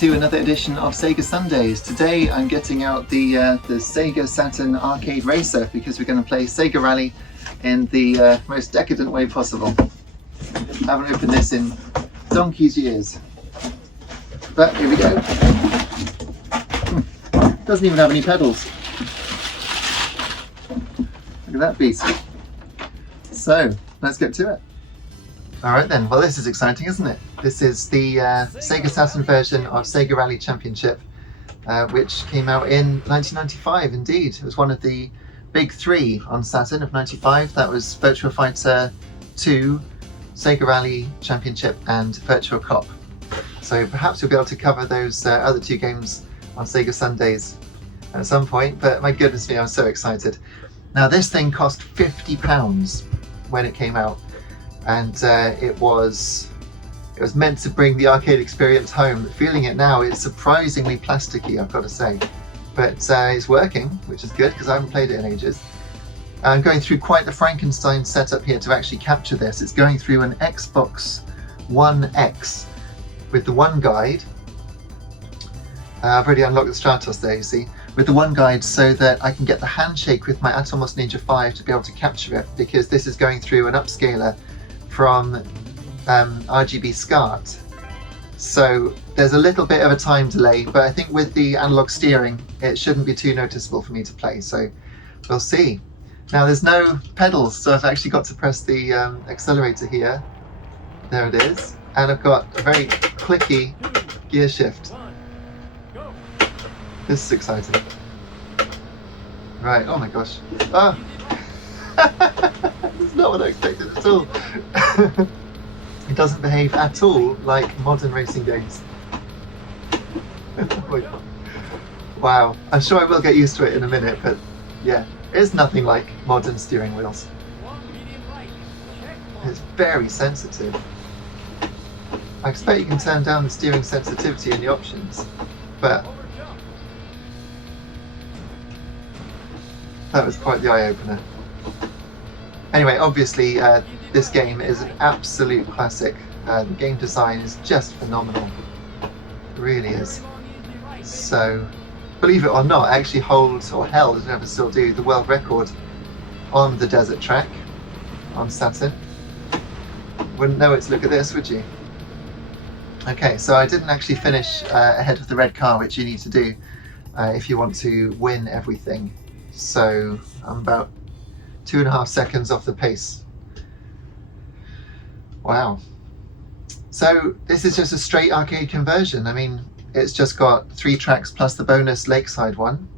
to another edition of Sega Sundays. Today I'm getting out the Sega Saturn Arcade Racer because we're going to play Sega Rally in the most decadent way possible. I haven't opened this in donkey's years. But here we go. Doesn't even have any pedals. Look at that beast. So, let's get to it. Alright then, well this is exciting, isn't it? This is the Sega Saturn version of Sega Rally Championship, which came out in 1995 indeed. It was one of the big three on Saturn of 95. That was Virtua Fighter 2, Sega Rally Championship and Virtua Cop. So perhaps we'll be able to cover those other two games on Sega Sundays at some point, but my goodness me, I'm so excited. Now this thing cost £50 when it came out. And it was meant to bring the arcade experience home. Feeling it now, it's surprisingly plasticky, I've got to say. But it's working, which is good because I haven't played it in ages. I'm going through quite the Frankenstein setup here to actually capture this. It's going through an Xbox One X with the One Guide. I've already unlocked the Stratos there, you see. With the One Guide so that I can get the handshake with my Atomos Ninja V to be able to capture it, because this is going through an upscaler from RGB SCART. So there's a little bit of a time delay, but I think with the analog steering it shouldn't be too noticeable for me to play, so we'll see. Now there's no pedals, so I've actually got to press the accelerator here. There it is. And I've got a very clicky gear shift. This is exciting. Right, oh my gosh. Ah! That's not what I expected at all. It doesn't behave at all like modern racing games. Wow, I'm sure I will get used to it in a minute, but yeah, it's nothing like modern steering wheels. It's very sensitive. I expect you can turn down the steering sensitivity in the options, but that was quite the eye-opener. Anyway, obviously this game is an absolute classic. The game design is just phenomenal. It really is. So, believe it or not, it actually holds, or held, I don't know if it still do, the world record on the desert track on Saturn. Wouldn't know it to look at this, would you? Okay, so I didn't actually finish ahead of the red car, which you need to do if you want to win everything. So I'm about 2.5 seconds off the pace. Wow. So this is just a straight arcade conversion. I mean, it's just got 3 tracks plus the bonus Lakeside one.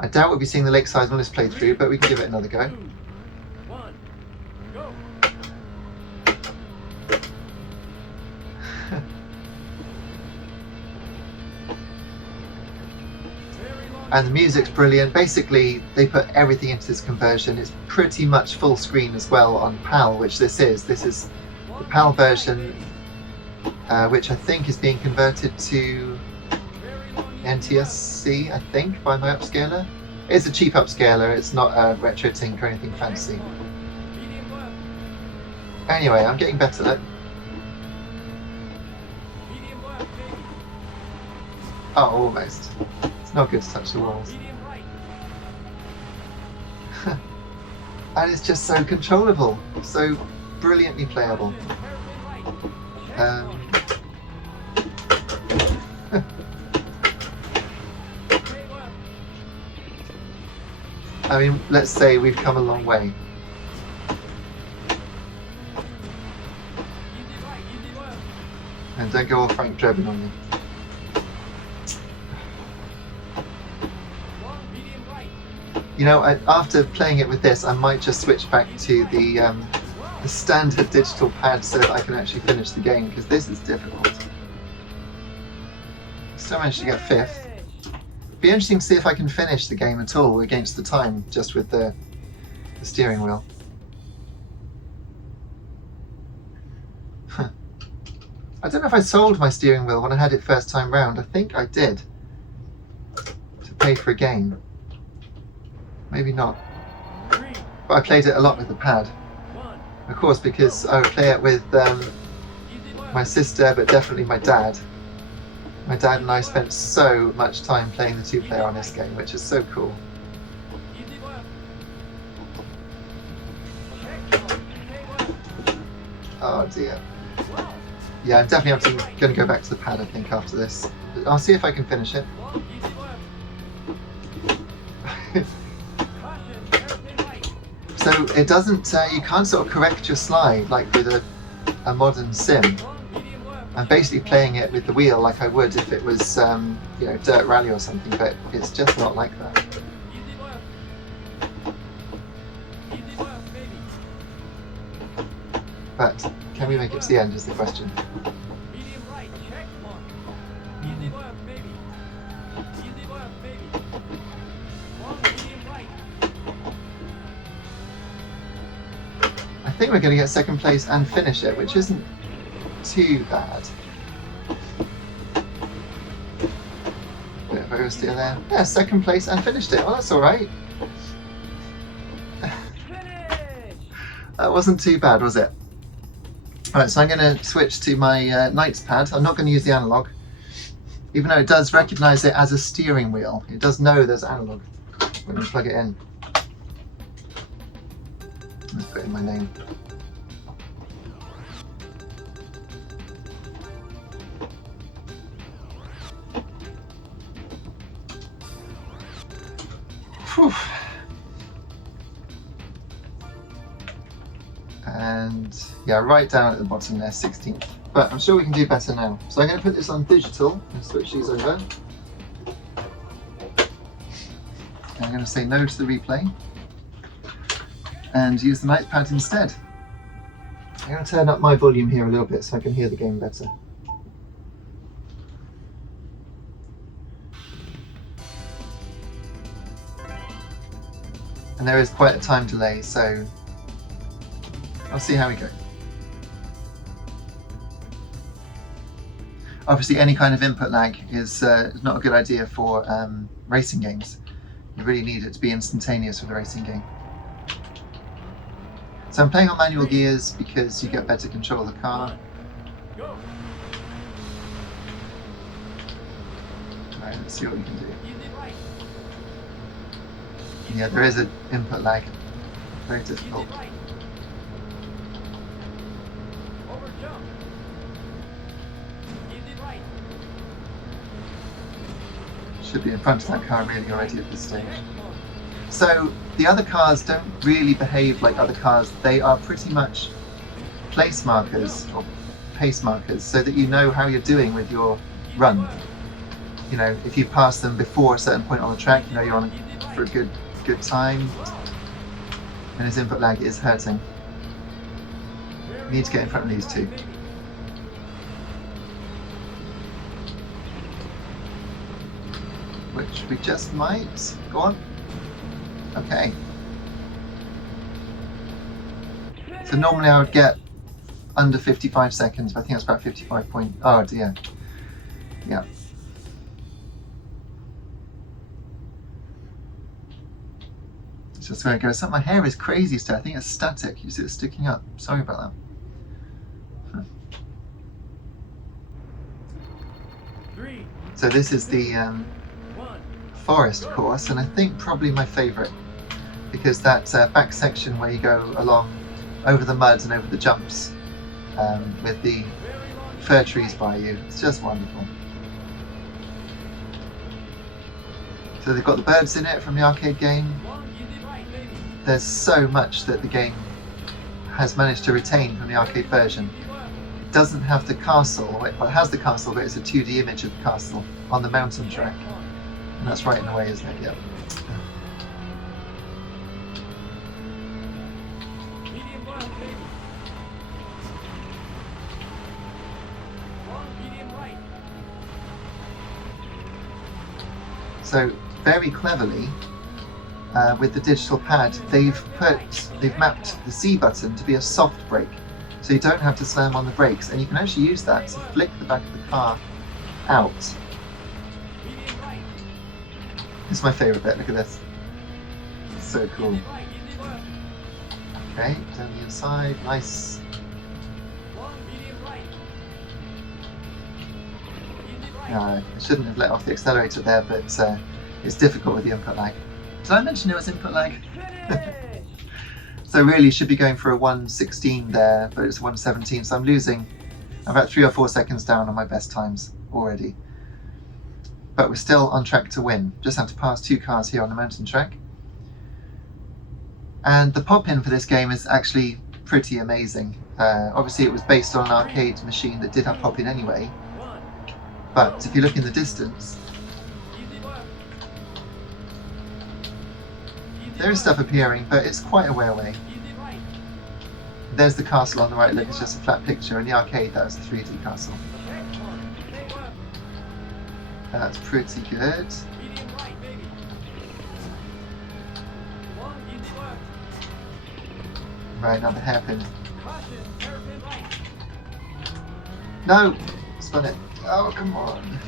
I doubt we'll be seeing the Lakeside one this playthrough, but we can give it another go. And the music's brilliant. Basically, they put everything into this conversion. It's pretty much full screen as well on PAL, which this is. This is the PAL version, which I think is being converted to NTSC, I think, by my upscaler. It's a cheap upscaler. It's not a RetroTink or anything fancy. Anyway, I'm getting better at it. Oh, almost. Not good to touch the walls. And it's just so controllable, so brilliantly playable. I mean, let's say we've come a long way. And don't go all Frank Drebin on me. You know, after playing it with this, I might just switch back to the standard digital pad so that I can actually finish the game, because this is difficult. Still managed to get 5th. Be interesting to see if I can finish the game at all against the time, just with the steering wheel. I don't know if I sold my steering wheel when I had it first time round. I think I did. To pay for a game. Maybe not. But I played it a lot with the pad. Of course, because I would play it with my sister, but definitely my dad. My dad and I spent so much time playing the 2-player on this game, which is so cool. Oh dear. Yeah, I'm definitely going to go back to the pad, I think, after this. I'll see if I can finish it. So it doesn't, you can't sort of correct your slide like with a modern sim. I'm basically playing it with the wheel like I would if it was, you know, Dirt Rally or something, but it's just not like that. But can we make it to the end is the question. I think we're going to get second place and finish it, which isn't too bad. Bit of oversteer there. Yeah, second place and finished it. Well, that's alright. That wasn't too bad, was it? Alright, so I'm going to switch to my Knights pad. I'm not going to use the analog, even though it does recognise it as a steering wheel. It does know there's analog when you plug it in. Let's put in my name. Whew. And yeah, right down at the bottom there, 16th. But I'm sure we can do better now. So I'm going to put this on digital and switch these over. And I'm going to say no to the replay and use the Knights pad instead. I'm going to turn up my volume here a little bit so I can hear the game better. And there is quite a time delay, so I'll see how we go. Obviously any kind of input lag is not a good idea for racing games. You really need it to be instantaneous with a racing game. So I'm playing on manual gears because you get better control of the car. Alright, let's see what we can do. Yeah, there is an input lag. Very difficult. Should be in front of that car really already at this stage. So the other cars don't really behave like other cars. They are pretty much place markers or pace markers so that you know how you're doing with your run. You know, if you pass them before a certain point on the track, you know you're on for a good time. And his input lag is hurting. You need to get in front of these two. Which we just might. Go on. Okay. So normally I would get under 55 seconds, but I think it's about 55 point. Oh dear. Yeah. It's just where it goes. My hair is crazy still. I think it's static. You see it sticking up. Sorry about that. So this is the forest course, and I think probably my favourite, because that back section where you go along over the mud and over the jumps with the fir trees by you, it's just wonderful. So they've got the birds in it from the arcade game. There's so much that the game has managed to retain from the arcade version. It doesn't have the castle, well, it has the castle, but it's a 2D image of the castle on the mountain track. And that's right in the way, isn't it? Yep. So very cleverly, with the digital pad, they've mapped the C button to be a soft brake, so you don't have to slam on the brakes, and you can actually use that to flick the back of the car out. This is my favourite bit. Look at this. It's so cool. Okay, down the inside, nice. I shouldn't have let off the accelerator there, but it's difficult with the input lag. Did I mention it was input lag? So really should be going for a 1:16 there, but it's 1:17, so I'm losing about 3 or 4 seconds down on my best times already. But we're still on track to win. Just have to pass 2 cars here on the mountain track. And the pop-in for this game is actually pretty amazing. Obviously it was based on an arcade machine that did have pop-in anyway, but if you look in the distance, there is stuff appearing, but it's quite a way away. There's the castle on the right, look, it's just a flat picture. In the arcade, that was the 3D castle. That's pretty good. Right, now the hairpin. No! Spun it. Oh, come on.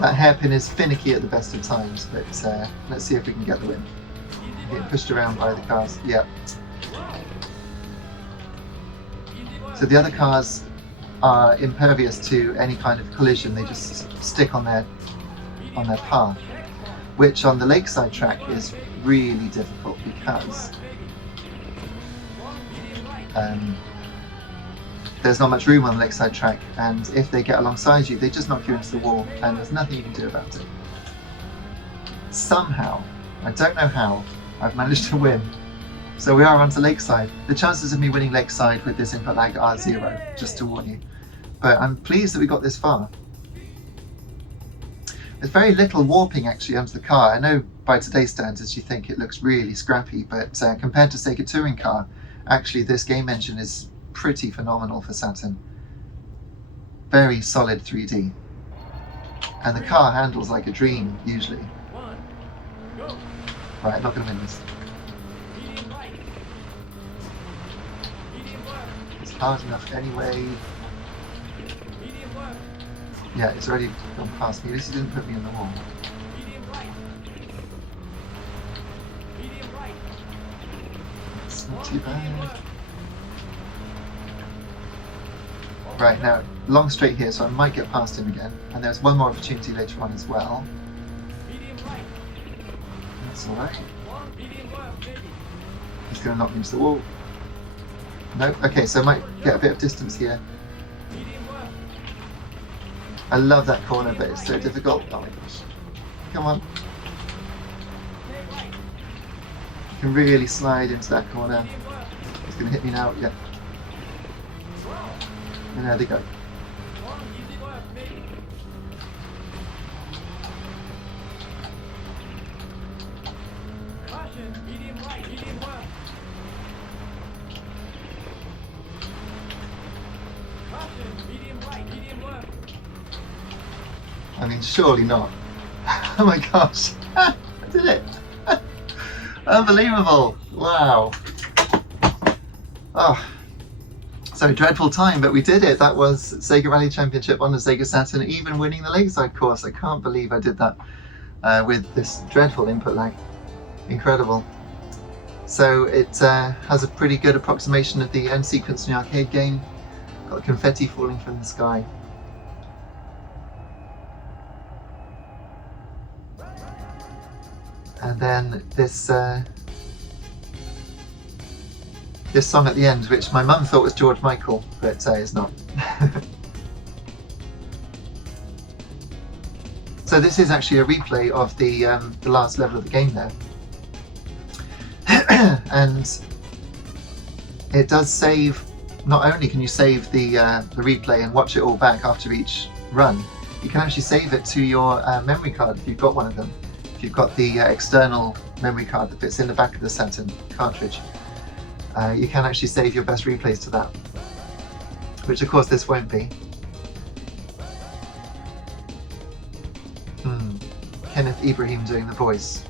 That hairpin is finicky at the best of times, but let's see if we can get the win. Getting pushed around by the cars. Yep. So the other cars are impervious to any kind of collision. They just stick on their path, which on the Lakeside track is really difficult because there's not much room on the Lakeside track, and if they get alongside you, they just knock you into the wall, and there's nothing you can do about it. Somehow, I don't know how, I've managed to win. So we are on to Lakeside. The chances of me winning Lakeside with this input lag are 0, just to warn you. But I'm pleased that we got this far. There's very little warping actually onto the car. I know by today's standards you think it looks really scrappy, but compared to Sega Touring Car, actually this game engine is pretty phenomenal for Saturn. Very solid 3D. And the car handles like a dream, usually. Right, I'm not going to win this. It's hard enough anyway. Yeah, it's already gone past me. At least it didn't put me in the wall. It's not too bad. Right, now, long straight here, so I might get past him again. And there's one more opportunity later on as well. That's alright. He's going to knock me into the wall. Nope, okay, so I might get a bit of distance here. I love that corner, but it's so difficult. Oh my gosh. Come on. You can really slide into that corner. He's going to hit me now. Yeah. And there they go. I mean, surely not. Oh my gosh. I did it. Unbelievable. Wow. Oh. So dreadful time, but we did it. That was Sega Rally Championship on the Sega Saturn, even winning the Lakeside course. I can't believe I did that with this dreadful input lag. Incredible. So it has a pretty good approximation of the end sequence in the arcade game. Got confetti falling from the sky. And then this this song at the end, which my mum thought was George Michael, but it's not. So this is actually a replay of the last level of the game there. And it does save. Not only can you save the replay and watch it all back after each run, you can actually save it to your memory card if you've got one of them. If you've got the external memory card that fits in the back of the Saturn cartridge, you can actually save your best replays to that, which of course this won't be. Kenneth Ibrahim doing the voice.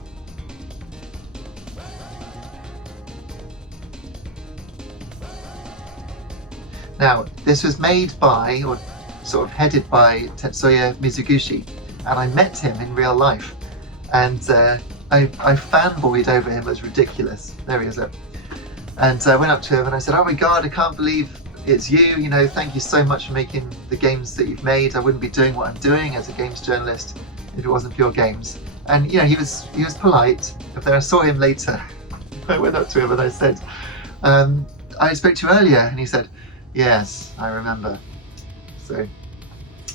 Now, this was made by, or sort of headed by, Tetsuya Mizuguchi, and I met him in real life, and I fanboyed over him. It was ridiculous. There he is. And I went up to him and I said, "Oh my God, I can't believe it's you, you know, thank you so much for making the games that you've made. I wouldn't be doing what I'm doing as a games journalist if it wasn't for your games. And you know, he was polite. But then I saw him later. I went up to him and I said, I spoke to you earlier, and he said, yes, I remember. So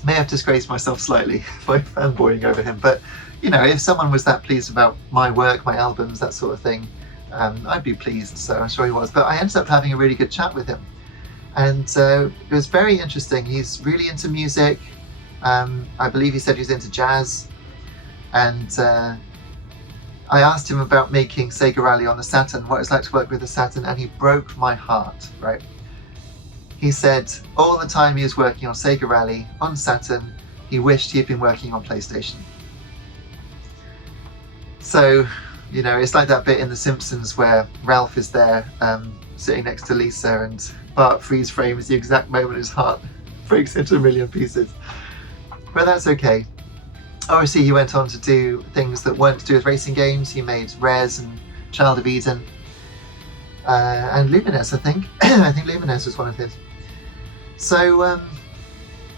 may have disgraced myself slightly by fanboying over him, but you know, if someone was that pleased about my work, my albums, that sort of thing, I'd be pleased. So I'm sure he was. But I ended up having a really good chat with him, and it was very interesting. He's really into music. I believe he said he was into jazz, and I asked him about making Sega Rally on the Saturn, what it's like to work with the Saturn, and he broke my heart, right? He said all the time he was working on Sega Rally on Saturn, he wished he had been working on PlayStation. So, you know, it's like that bit in The Simpsons where Ralph is there sitting next to Lisa, and Bart freeze frames the exact moment his heart breaks into a million pieces. But that's okay. Obviously, he went on to do things that weren't to do with racing games. He made Res and Child of Eden and Lumines, I think. I think Lumines was one of his. So,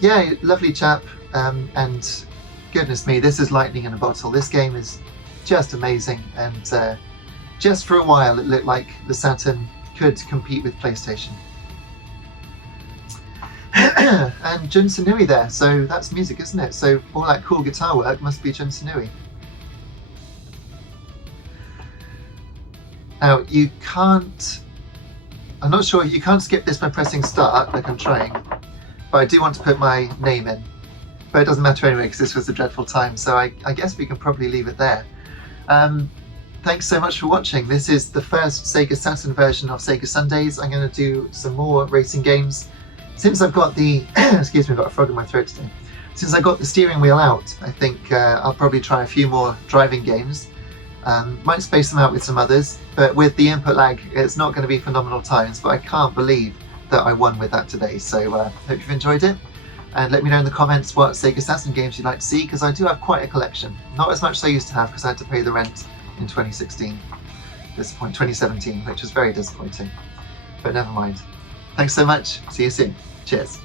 yeah, lovely chap. And goodness me, this is lightning in a bottle. This game is just amazing. And just for a while, it looked like the Saturn could compete with PlayStation. And Jun Sanui there, so that's music, isn't it? So all that cool guitar work must be Jun Sanui. Now you can't, I'm not sure, you can't skip this by pressing start like I'm trying, but I do want to put my name in. But it doesn't matter anyway because this was a dreadful time, so I guess we can probably leave it there. Thanks so much for watching. This is the first Sega Saturn version of Sega Sundays. I'm going to do some more racing games. Since I've got the, excuse me, I've got a frog in my throat today. Since I got the steering wheel out, I think I'll probably try a few more driving games. Might space them out with some others, but with the input lag, it's not going to be phenomenal times, but I can't believe that I won with that today. So hope you've enjoyed it, and let me know in the comments what Sega Saturn games you'd like to see, because I do have quite a collection. Not as much as I used to have, because I had to pay the rent in 2016. 2017, which was very disappointing, but never mind. Thanks so much. See you soon. Cheers.